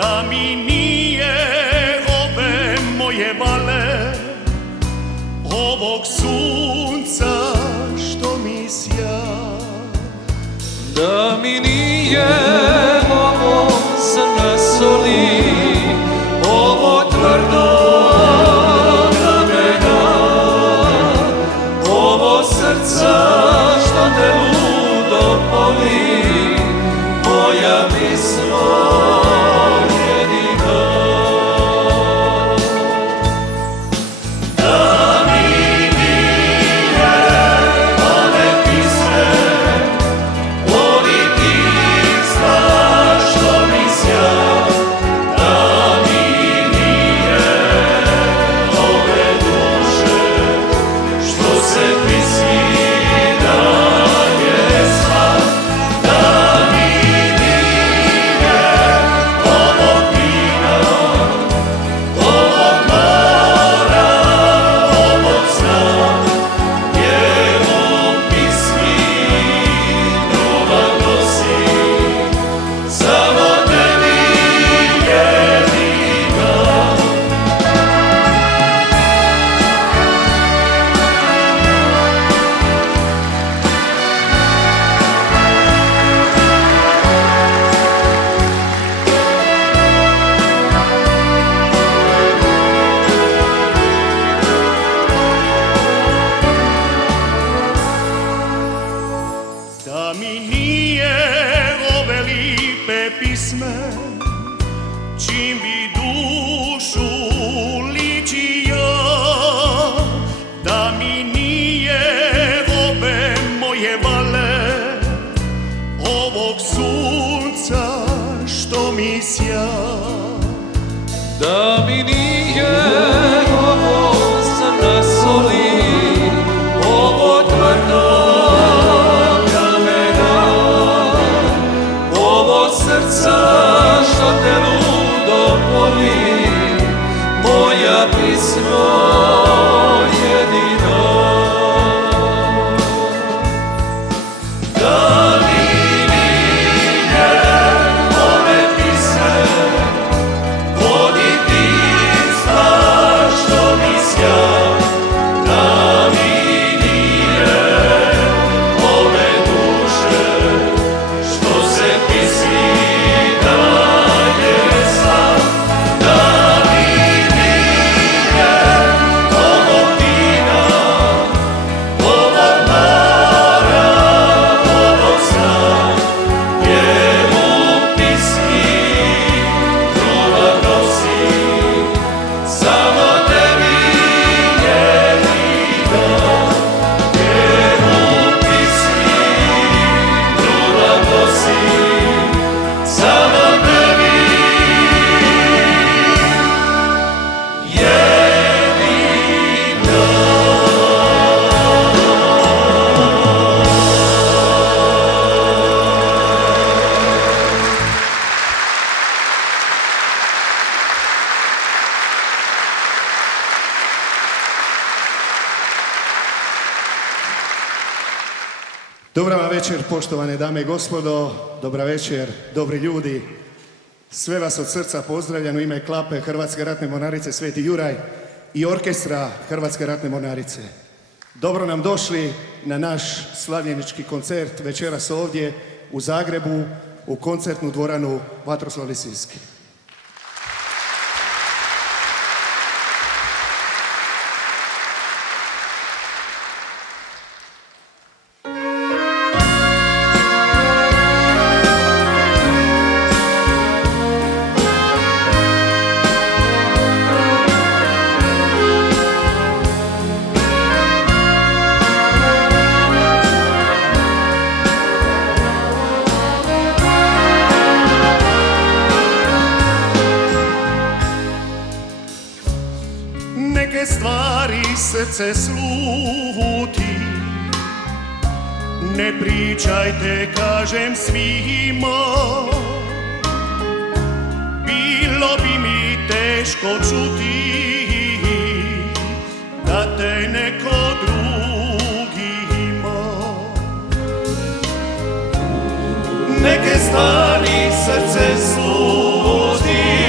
da mi nije ove moje vale, ovog sunca što mi sja. Da mi nije ovo srna soli, ovo tvrdo kamena, ovo srca što te ludo boli, moja mislo jedina. Da mi nije ove pisme, da mi nije ove lipe pisme, čim bi dušu ličio, da mi nije ove moje vale, ovog sunca što mi sja. Da mi nije ovo srna soli, ovo tvrdo srca što te ludo boli, moja pismo jedino. Da mi nije ove pisme, voditi što mi sja. Da mi nije ove duše što se pismi Dobra vam večer, poštovane dame i gospodo, dobra večer, dobri ljudi. Sve vas od srca pozdravljam u ime klape Hrvatske ratne mornarice Sveti Juraj i orkestra Hrvatske ratne mornarice. Dobro nam došli na naš slavljenički koncert večeras ovdje u Zagrebu u koncertnu dvoranu Vatroslav Lisinski. Stvari srce sluti, ne pričajte, kažem svima, bilo bi mi teško čuti da te neko drugi ima. Neke stvari srce sluti,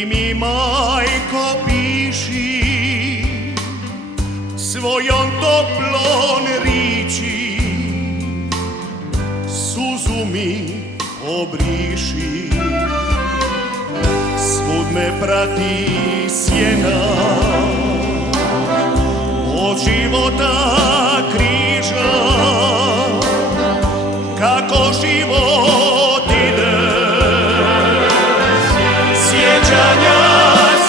Ti mi, majko, piši svojom toplon riči, suzu mi obriši. Svud me prati sjena od života križa, kako život ide, sjećanja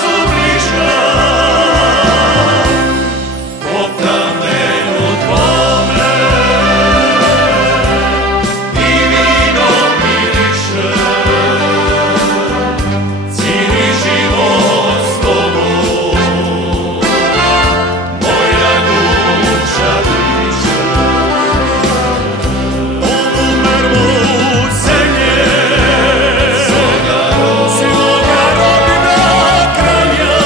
su bliža. Po kamenu tvome i vino miriše, cijeli život s tobom moja duša diše. Ovu mrvu zemlje, svoga rodina kraja,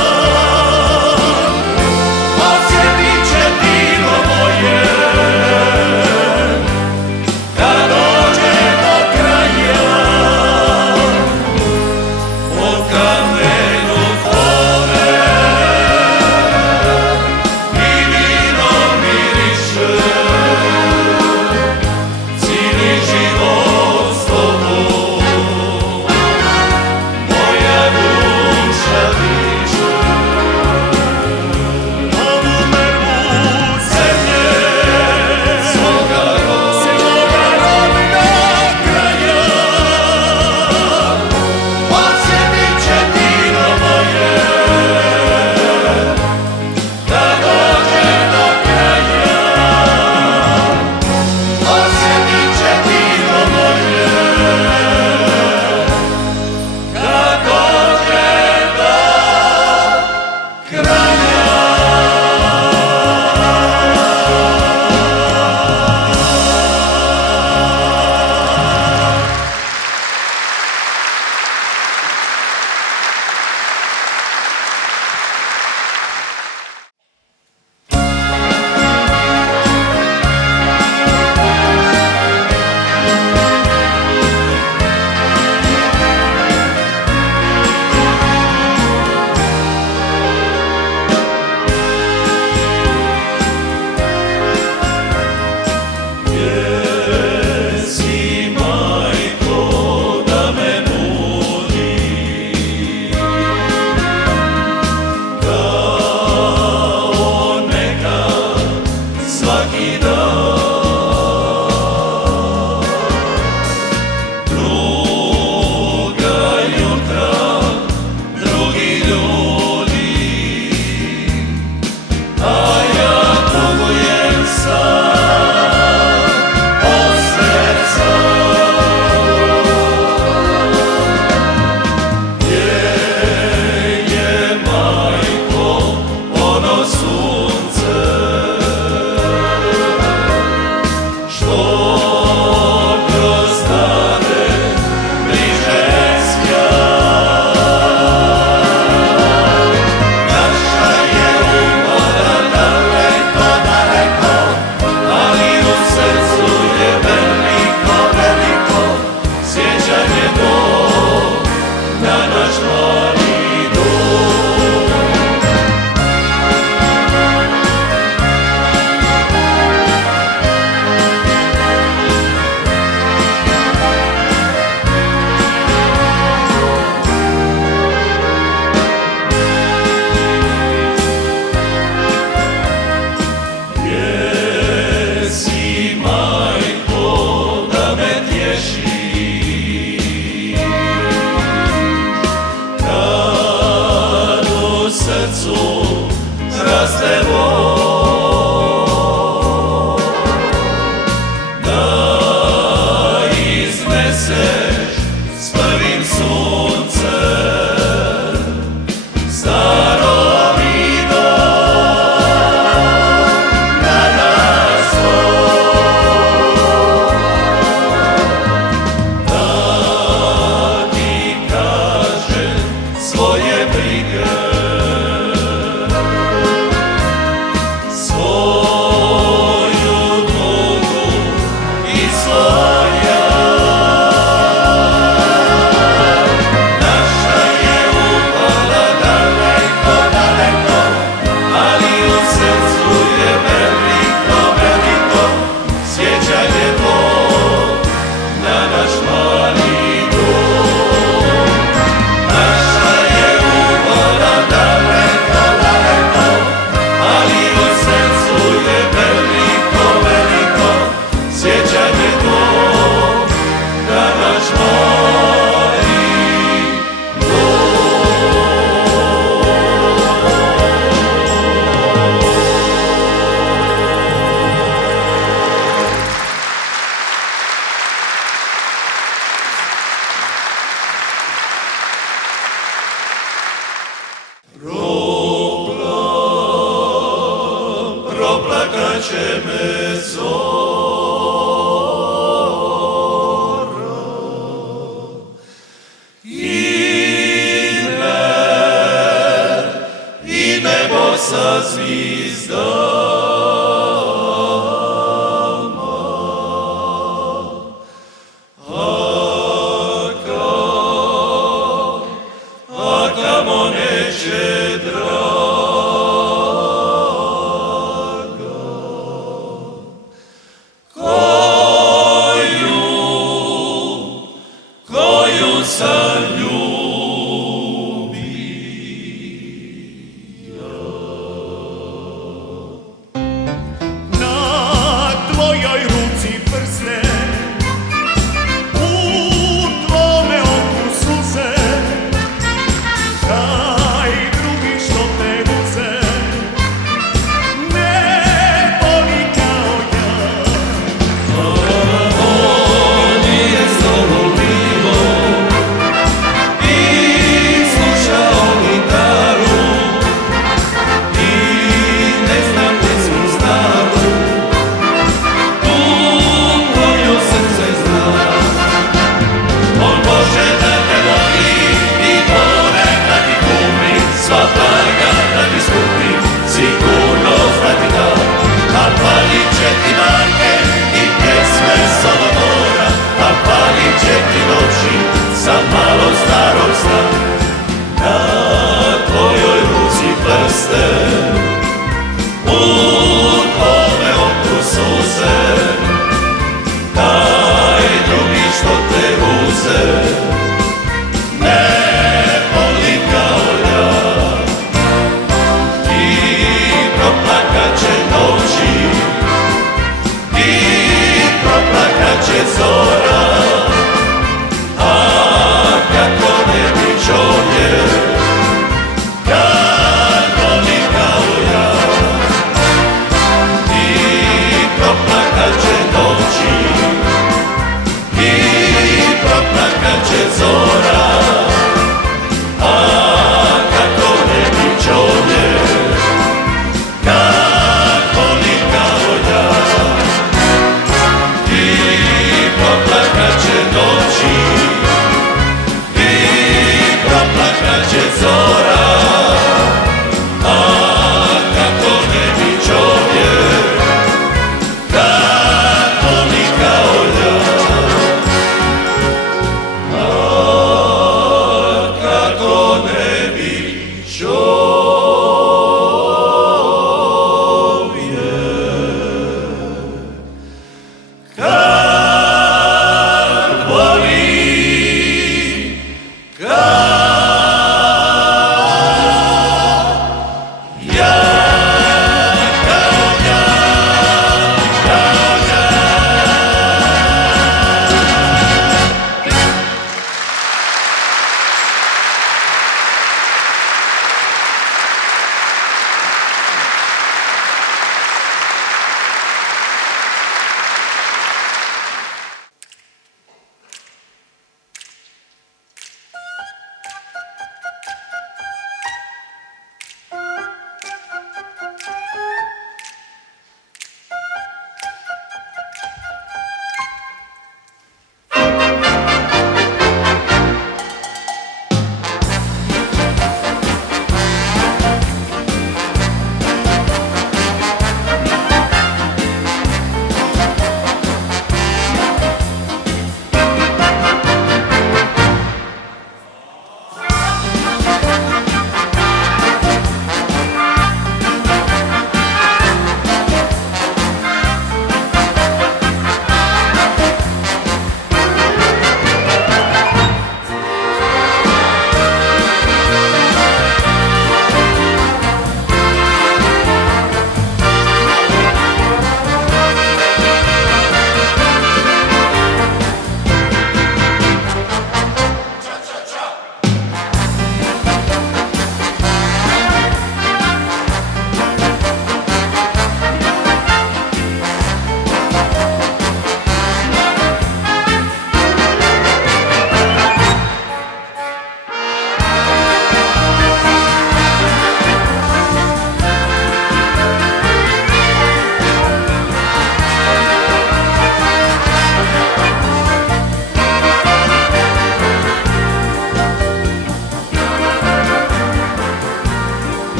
Osjetit će tilo moje kad dođe do kraja. po kamenu tvome i vino miriše, cijeli život s tobom moja duša diše. Ovu mrvu zemlje, Svoga svoga rodina kraja, osjetit će tilo moje kad dođe do kraja. Osjetit će tilo moje kad dođe do kraja. Si majko da me budi, kao nekad svaki dan. Druga jutra, drugi ljudi, a ja tugujem sam od srca. Gdje je, majko, ono sunce što kroz dane bliže sja? Naša je upada daleko, daleko, ali u srcu je veliko, veliko sjećanje to na naš mali dom. Gdje si, majko, da me tješiš kad u srcu raste bol, da izneseš s prvim suncem staro vino na naslov, da ti kažem svoje brige, svoja. Naša je upada proplakat će me zora i nebo sa zvizdama. A kamo neće koju sam Na tvojoj ruci prste, u tvome oku suze, taj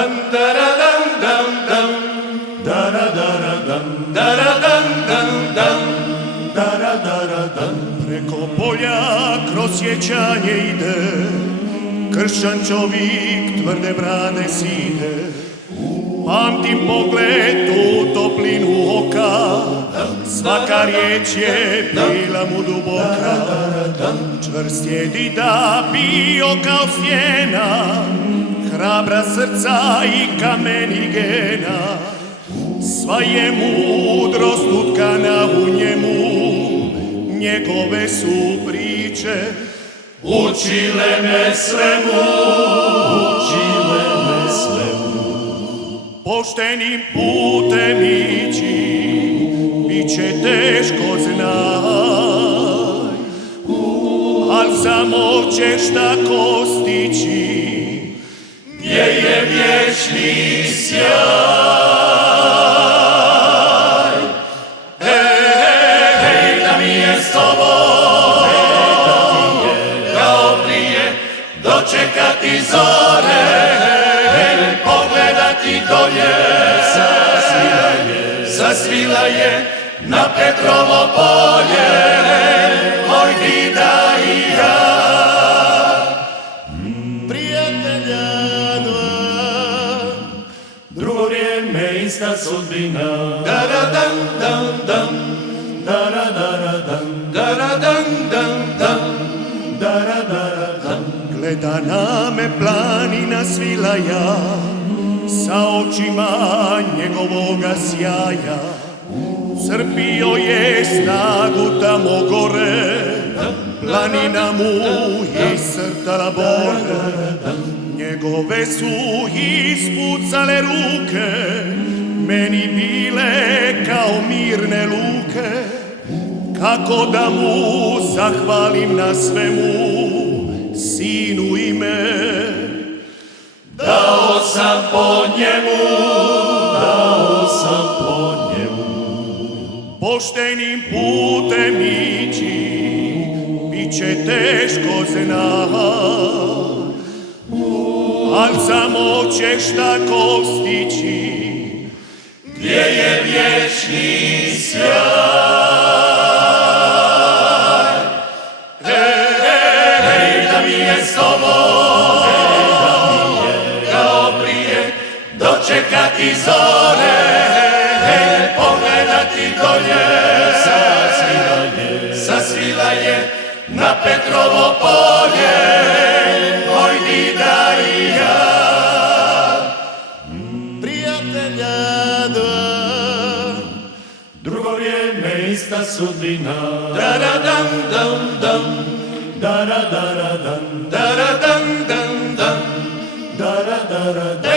dan dara dan dan dan dara dara dan dara dan dan dan dara dara dan. Preko polja kroz sjećanje ide, kršćan čovjek tvrde brade side. Pamtim pogled u toplinu oka, svaka riječ je bila mu duboka. Čvrst je dida bio kao stijena, hrabra srca i kameni gena. Sva je mudrost utkana u njemu, njegove su priče Učile me svemu, učile me svemu. poštenim putem ići, bit će teško znaj, al samo ćeš tako stići, Gdje je vječni sjaj. Hej, da mi je s tobom, kao prije, dočekati zore, pogledati dolje, zasvila je na Petrovo polje, moj dida i ja. prijatelja dva. Drugo vrijeme, ista sudbina. Dara dan dan dan, dara dara dan, dara dan dan dan, dara dara dan. Gleda na me planina Svilaja, sa očima njegovoga sjaja. Crpio je snagu tamo gore, planina mu iscrtala bore. Njegove su ispucale ruke, meni bile kao mirne luke. Kako da mu zahvalim na svemu, sinu ime. Dao sam po njemu, dao sam po njemu. Poštenim putem ići, bit će teško znaj, al samo ćeš tako stići, Gdje je vječni sjaj. Hej, da mi je s tobom, kao prije, dočekati zore, pogledati dolje, zasvila je na Petrovo polje, moj dida i ja. prijatelja dva. Drugo vrijeme, ista sudbina. Dara dan dan dan, dara dara dan, dara dan dan dan, dara dara dan.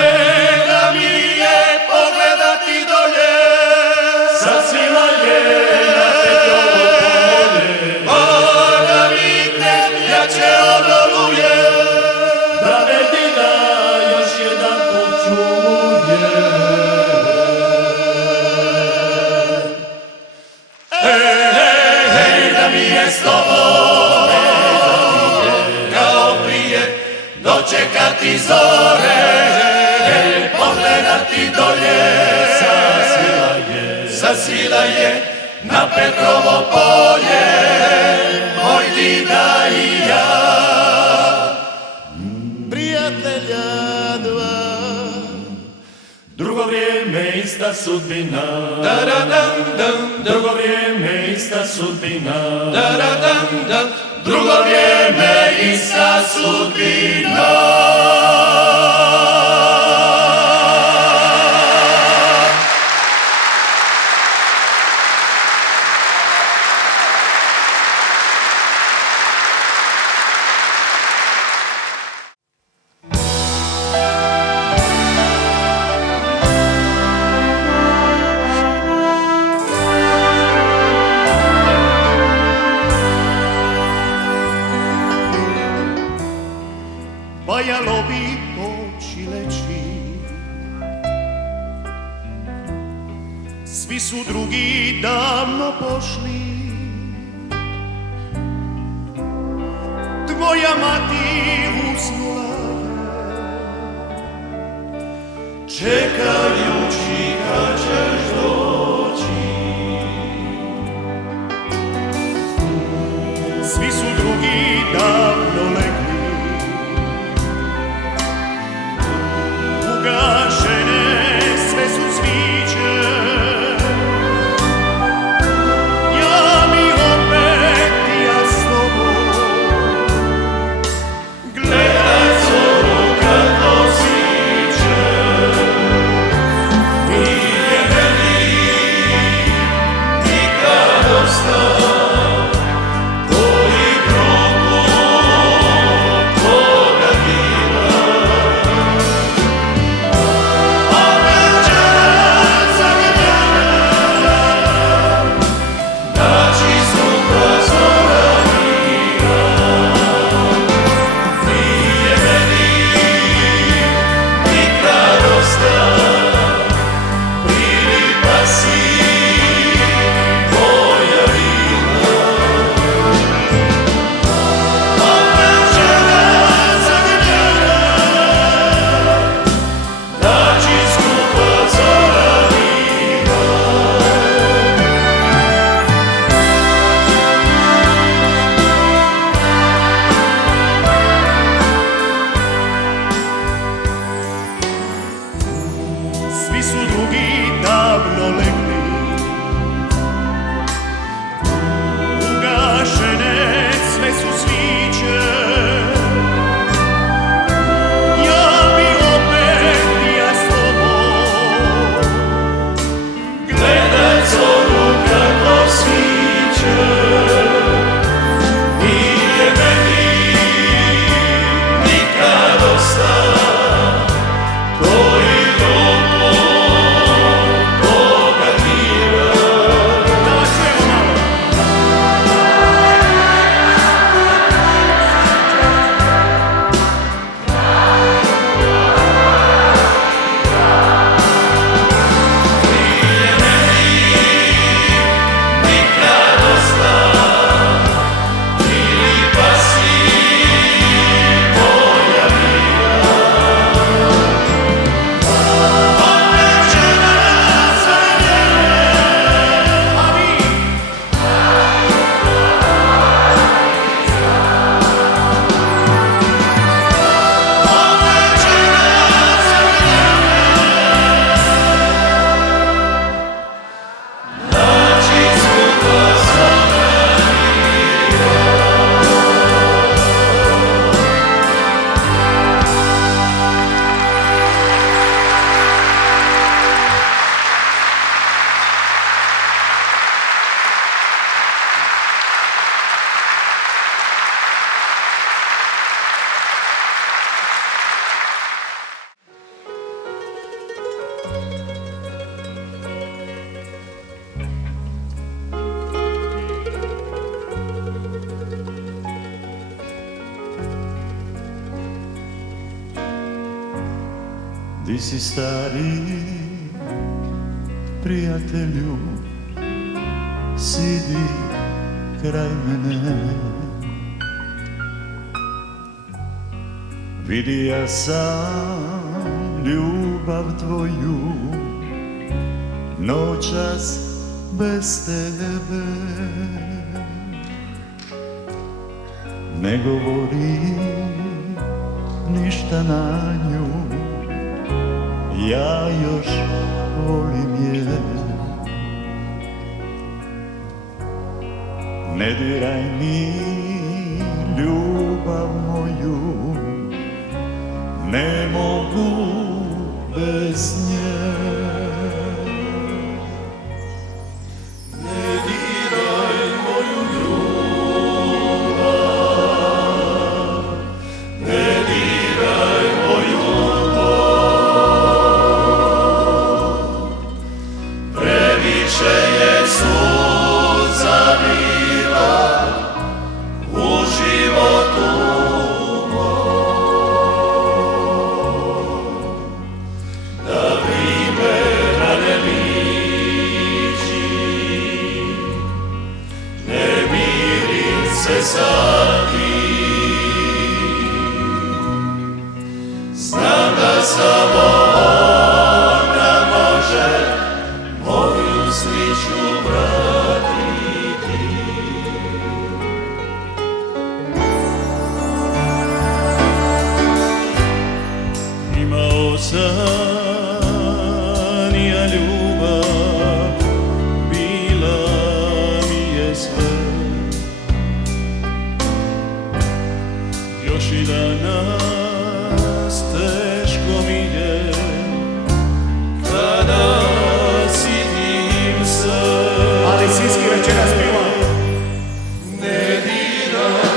Da mi je pogledati dolje, zasvila je na Petrovo polje. Da vidnem jače od oluje, da me dida još jedan put čuje. Hej, da mi je s tobom, kao prije, dočekati zore, pogledati dolje, zasvila je na Petrovo polje, moj dida i ja. Prijatelja dva. Drugo vrijeme, ista sudbina. Dara dan dan, drugo vrijeme, ista sudbina. Dara dan dan, drugo vrijeme, ista sudbina. Bajalo bi poći leći, svi su drugi davno pošli. Tvoja mati usnula je, čekajući kad ćeš doći. Svi su drugi davno legli, ugašene sve su sviće. Ja mi opet i ja s tobom Gledaj zoru kako sviće, nije meni nikad dosta tvojih ruku, tvoga dira. A večeras zagrljena, naći skupa zora mira. Nije meni nikad dosta, prilipa si moja vila. A večeras zagrljena, naći skupa zora mira. Svi su drugi davno legli, ugašene sve su sviće. Ja bi opet i ja s tobom Gledaj zoru kako sviće, nije meni nikad dosta tvojih ruku, tvoga mira. da čujemo malo. Nije meni nikad dosta, prilipa si moja mira. A večeras zagrljena, A vi a večeras zagrljena, naći skupa zora mira. Di si stari prijatelju, sidi kraj mene. Vidi ja sam ljubav tvoju, noćas bez tebe. Ne govori ništa na nju, ja još volim je. Ne diraj mi ljubav moju, ne mogu bez nje. Ne diraj moju ljubav, ne diraj moju bol, previše je suza bila u životu mom. Da primera ne liči, ne mirim se za tim. Znam da samo danas teško mi je kada sitim se. Ali Siski večeras biva. Ne diraj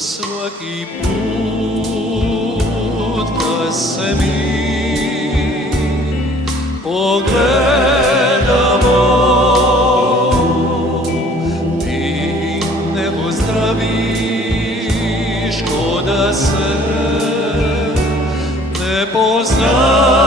svaki put kad se mi pogledamo, ti nebo zdraviš ko da se ne poznamo.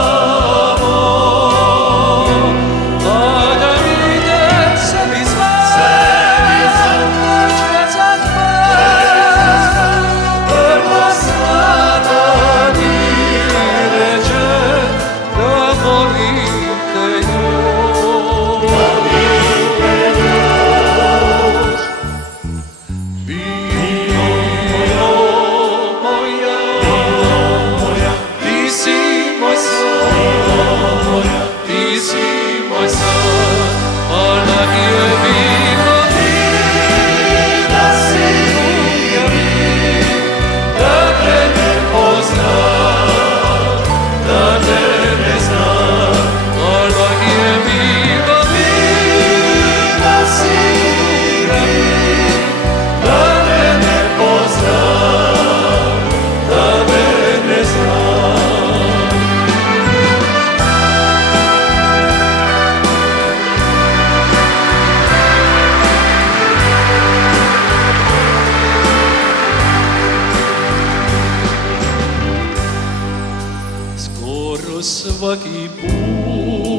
Svaki put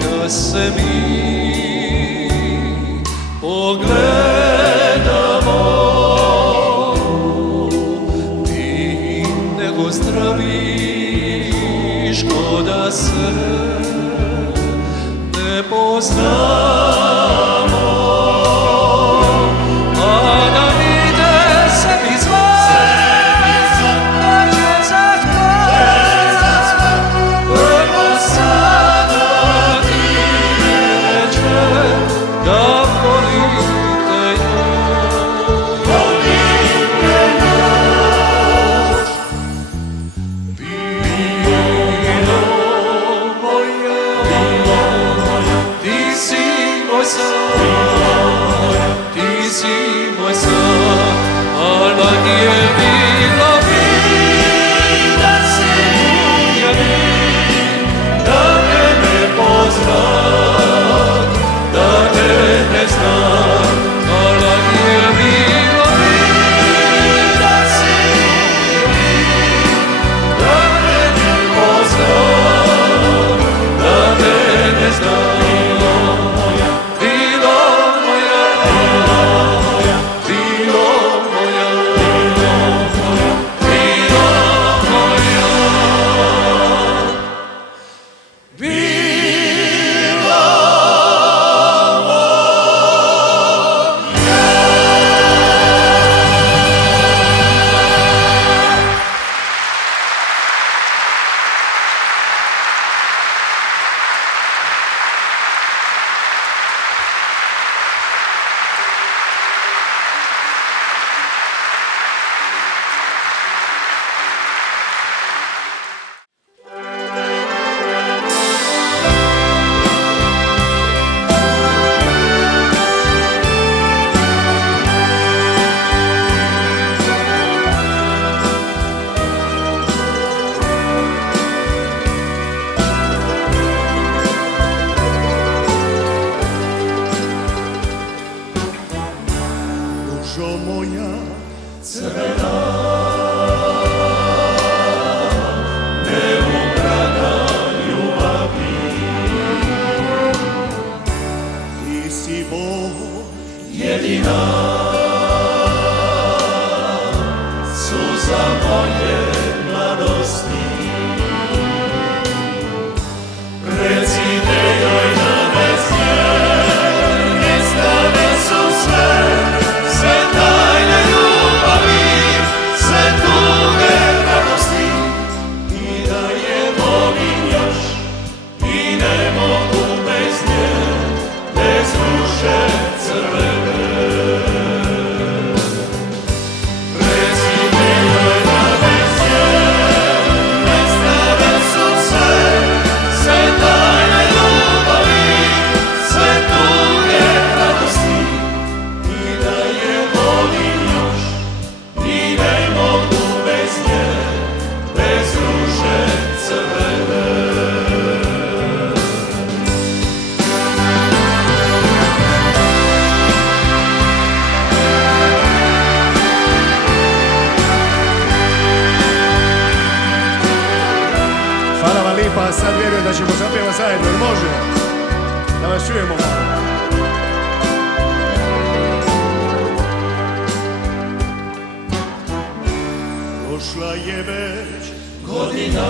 kad se mi pogledamo, ti nego zdraviš ko da se ne poznamo. See godina, suza moje mladosti. Recite joj da bez nje nestale su sve tajne ljubavi, sve tuge radosti, i da je volim još i ne mogu bez nje, bez ruže crvene. Recite joj da bez nje nestale su sve tajne ljubavi, sve tuge radosti, i da je volim još i ne mogu bez nje, bez ruže crvene. Hvala vam lipa, a sad vjerujem da ćemo zapjevati zajedno, jer može? Da vas čujemo malo. Prošla je već Godina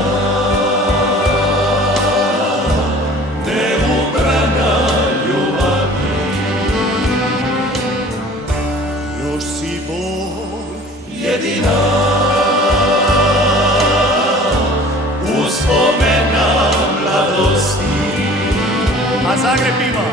neubrana ljubavi, još si bol, jedina uspomena mladosti. A Zagreb ima.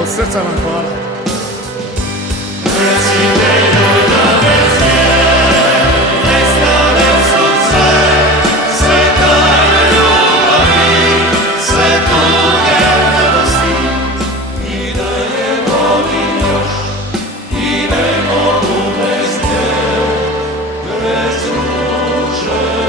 Od srca vam hvala. Recite joj da bez nje nestale su sve tajne ljubavi, sve tuge radosti, i da je volim još i ne mogu bez nje, bez ruže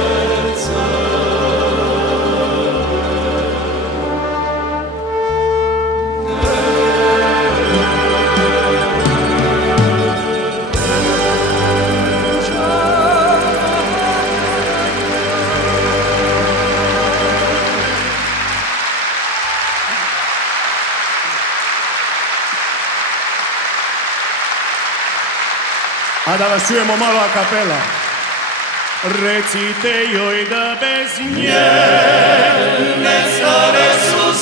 A da vas čujemo malo a kapela. recite joj da bez nje nestale su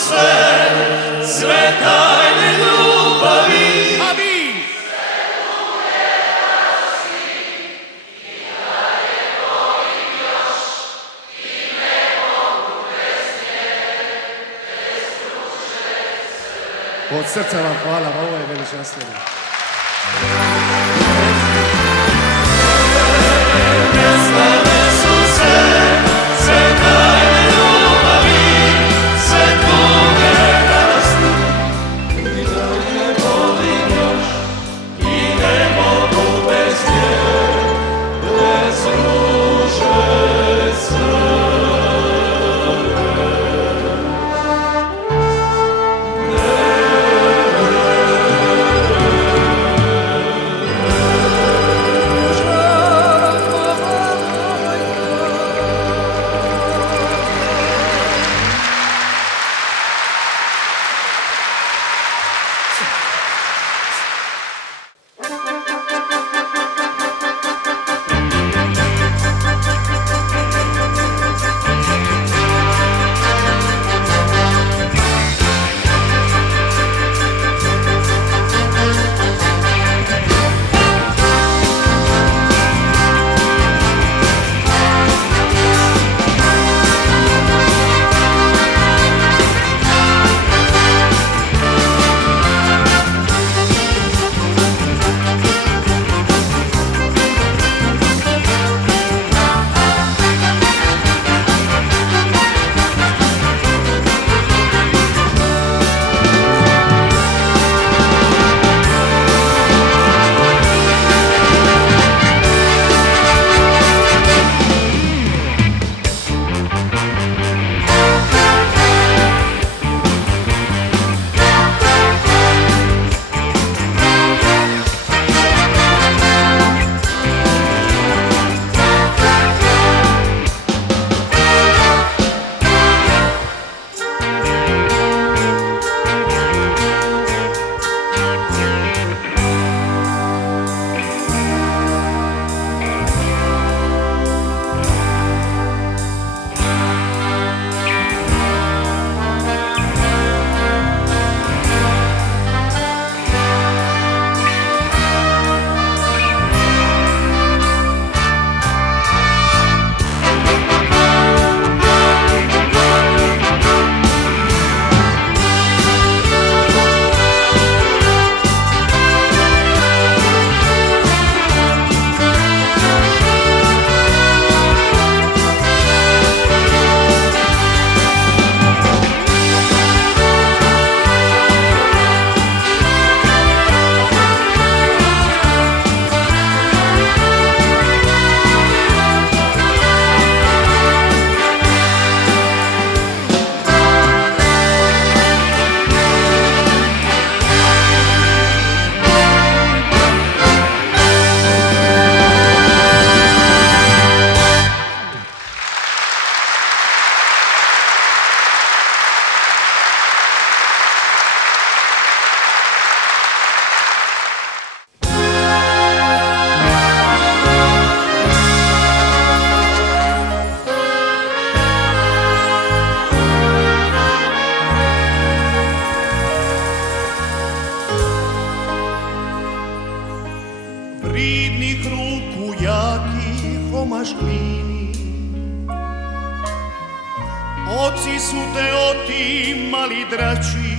sve tajne ljubavi. a vi Od srca vam hvala, ovo je veličanstveno. Nestale su sve tajne ljubavi, sve tuge radosti, i da je volim još i ne mogu bez nje, bez ruže crvene. oci su te otimali drači,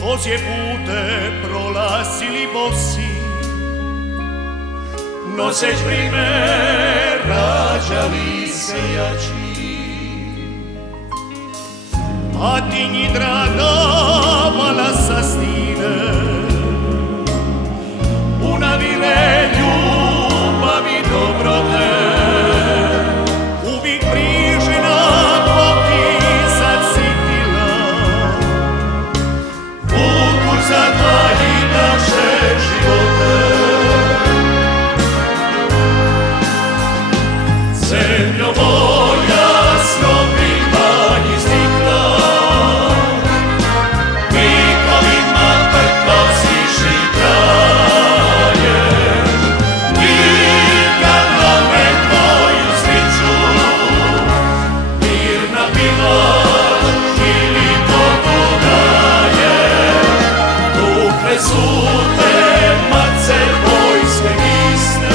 kozje pute prolazili bosi, noseć brime rađali se jači. A ti njih draga vala sa stine, puna vire ljubavi dobrote, uvijek prižena popisat sitila, putu za dlani naše živote. Zemljo moja s novim banji stikla, vikovima prkosiš i traje, i kad lome tvoju sliču, mirna pivaš ili pogodaje, dukle su te mace vojske iste,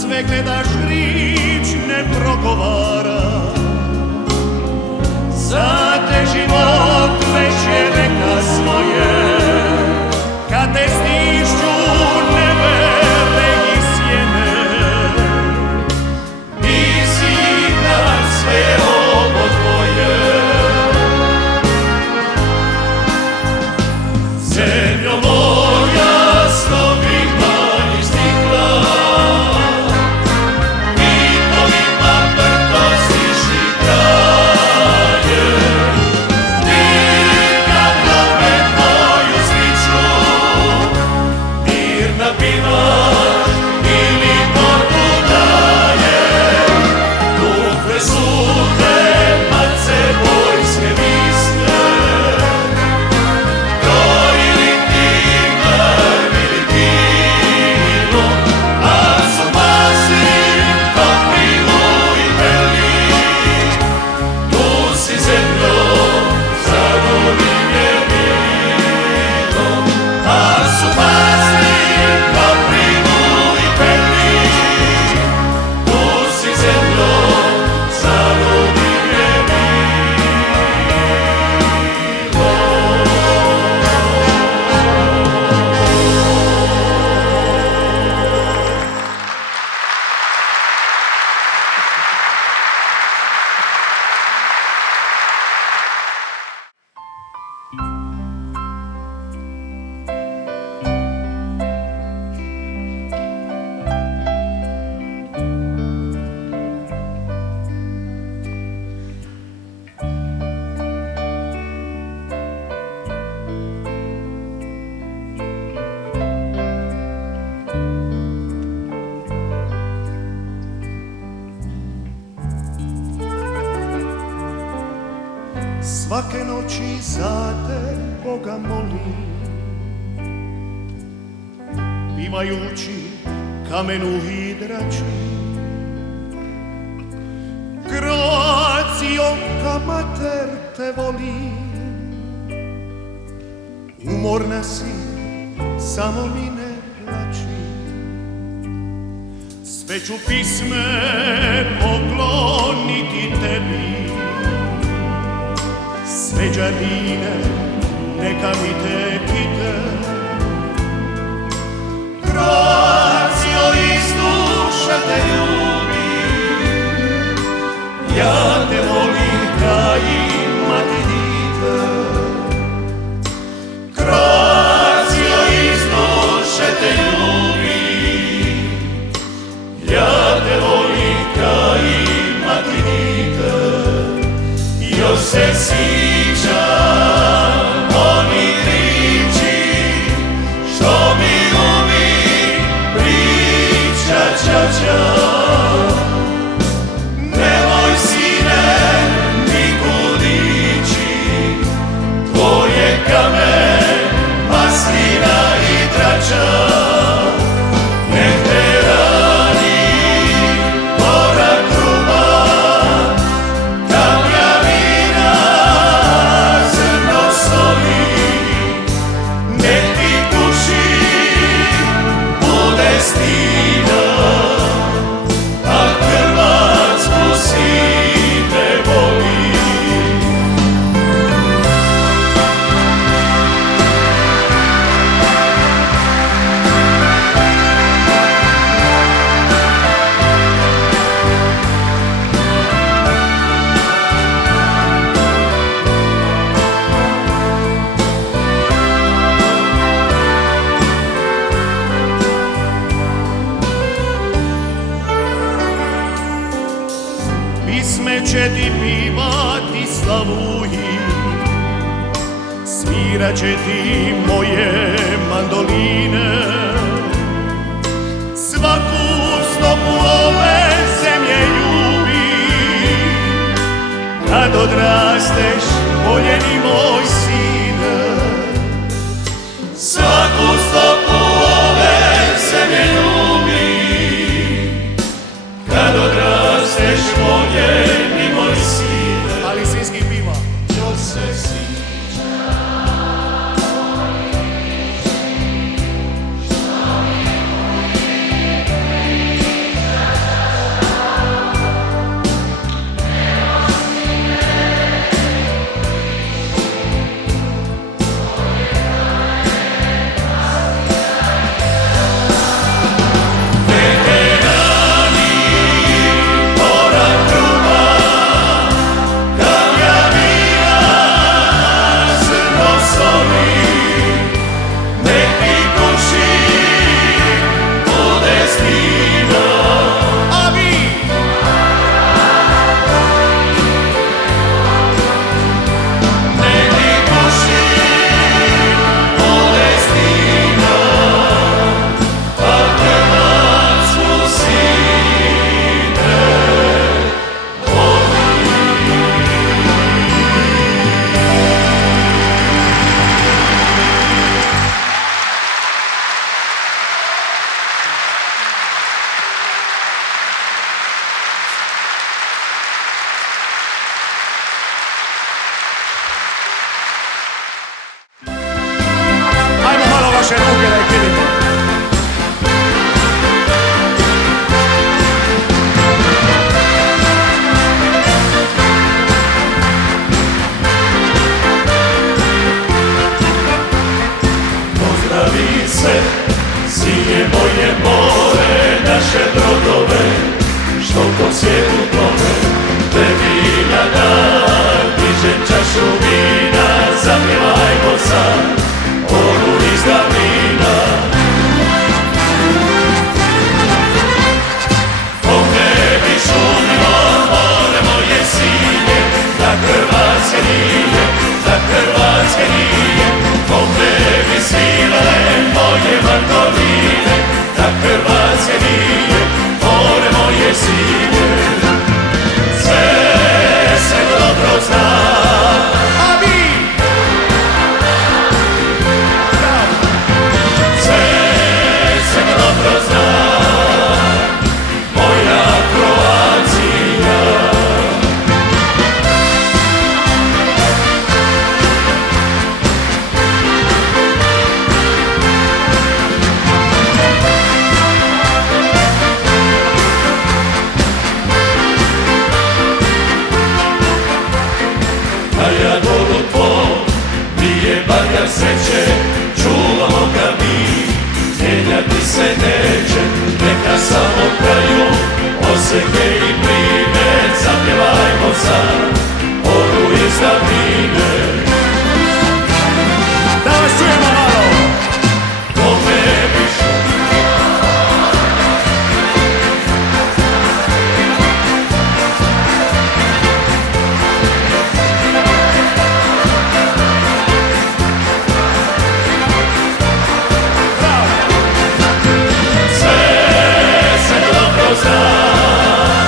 sve gledaš rič ne progovara, za te život već je reka svoje, kad te stišću nevere i sjene, nisi na sve ovo tvoje. Zemljo moja s novim banji stikla, svake noći za te Boga molim, pivajući kamenu i drači. Croatio mater te volim, umorna si, samo mi ne plači. Sve ću pisme pokloniti tebi, sve đardine neka mi te kite. Croatio iz duše te ljubim, ja te volim kaj imati dite. Croatio iz duše te ljubim, ja te volim kaj imati dite. Još se sjećam onih riči će ti pivati slavuji, svirat će ti moje mandoline. Svaku stopu ove zemlje ljubi, kad odrasteš voljeni moj sine. Svaku stopu ove zemlje ljubi, kad odrasteš voljeni moj sine. Ali sinski piva još se sviđa. Vaše ruke da ih vidimo. Pozdravi se, sinje moje more, naše brodove, što po svijetu plove. Tebi na dan dižem čašu vina, zapjevajmo sad onu iz davnina. Po nebi šumilo more moje sinje, da Hrvatske nije, da Hrvatske nije. Po nebi svile moje mandoline, da Hrvatske nije, more moje sinje. Sve se dobro zna, a vi dobro zna moja Kroacija. A ja dolu tvoj nije barja sreće, čuvamo ga mi, mijenjati se neće. Neka samo kraju oseke i plime, zapjevajmo sad onu iz davnine. Da vas čujemo malo. Kome više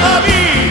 A vi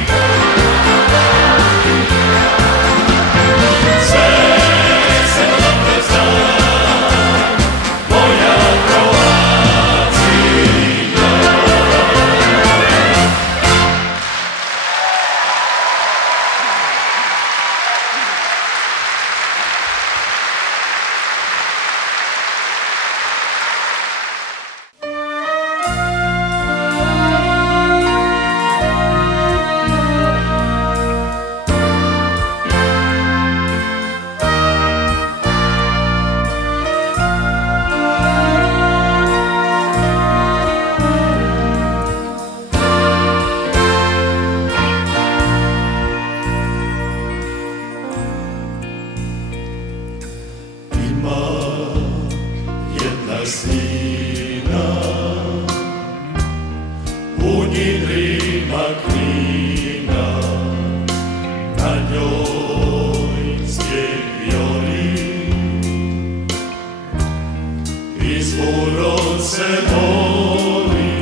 voli.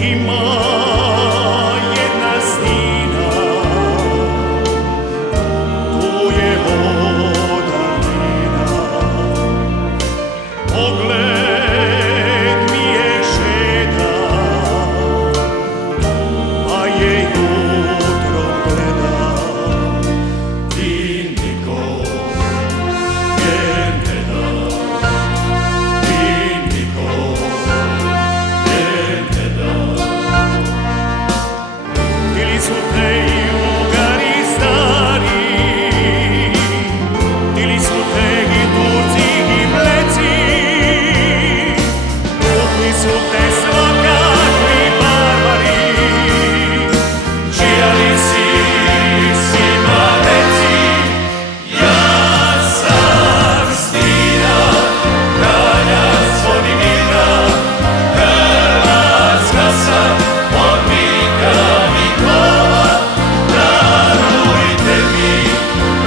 Ima jedna stina, tu je voda njena. Pogled mi je žeda, a je jutro gleda. Ti niko je ne daš, ti niko je ne daš. Ili su te i Ugari stari, ili su te i Turci i Mleci, tukli su te svakakvi barbari. Čija li si, svima reci, ja sam Stina, kralja Zvonimira, Hrvatska sam od vika vikova. Darujte mi,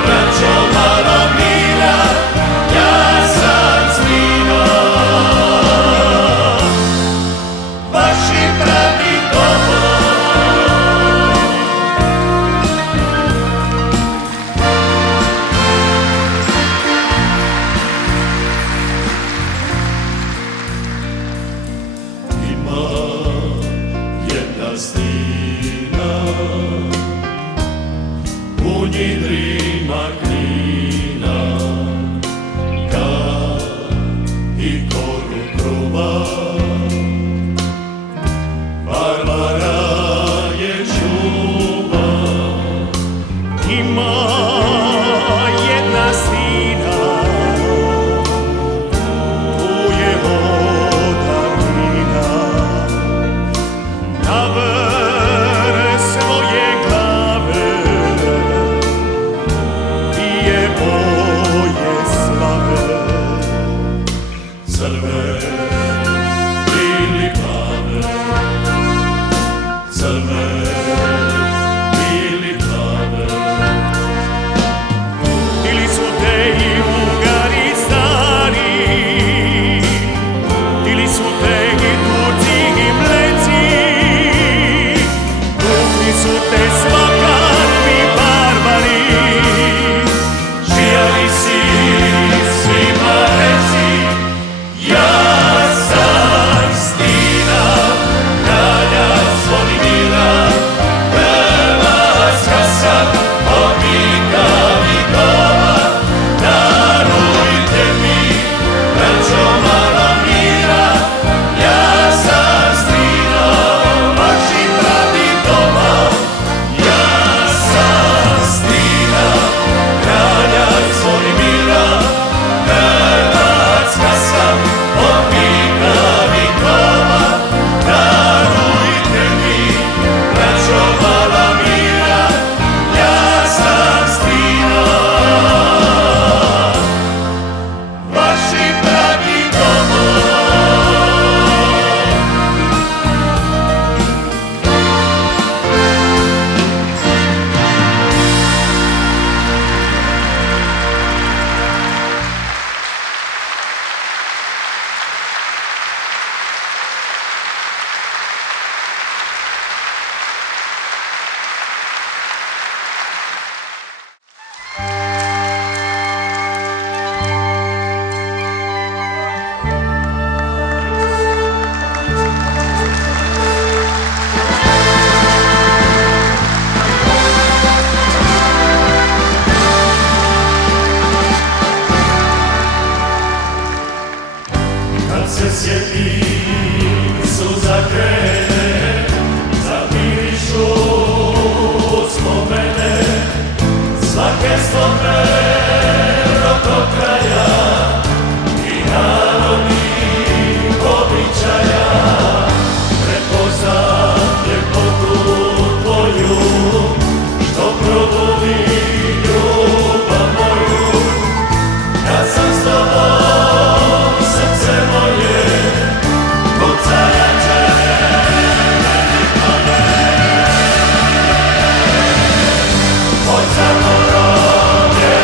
braćo, malo mira, ja sam Stina, vaši pravi doma. Ima jedna stina, u njedrima knina, kad i koru kruva. Barbara je čuva. Ima jedna stina, tu je voda njena. Na vrh svoje glave pije boje slave. Crve ili plave, crve ili plave. Ili su te i Ugari stari, ili su te i Turci i Mleci, tukli su te svakakvi barbari. Čija li si, svima reci, ja sam Stina, kralja Zvonimira, Hrvatska sam od vika vikova. Darujte mi, braćo, malo mira, ja sam Stina, vaši pravi doma. Ja sam Stina, kralja Zvonimira, Hrvatska sam od vika vikova. Darujte mi, braćo, malo mira, ja sam Stina, vaši pravi doma. Kad se sjetim, suza krene, zamirišu spomene, svake stope do kraja i narodnih običaja. Prepoznam ljepotu tvoju, što probudi ljubav moju. Kad sam s tobom, srce moje kuca jače. Oj, crnorodje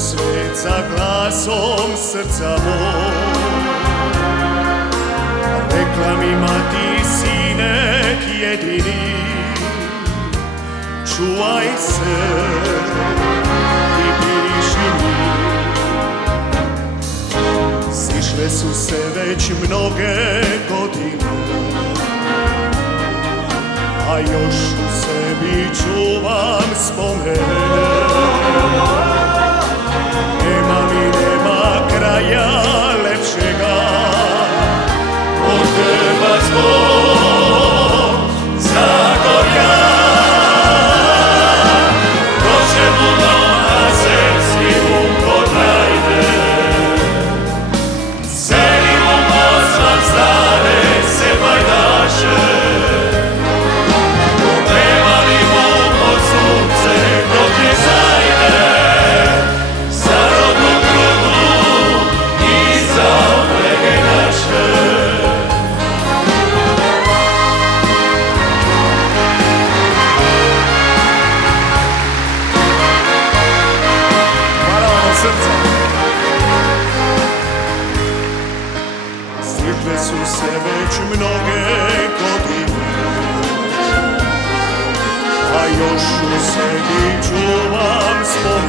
svet za glasom srca moj. Rekla mi mati, sinek jedini, čuvaj se i piši mi. Sišle su se već mnoge godine, a još u sebi čuvam spomene. Nema mi, nema kraja lepšega od Hrvatskog Zagorja. Dođemo na Mazelski um kod Rajne, selimo Mozart stare se bajdaše, upevali mu pod sunce dok ne zajde, za rodnu grudu i za obrege naše. srca. Stigle su se već mnoge godine, a još u sebi čuvam spomene.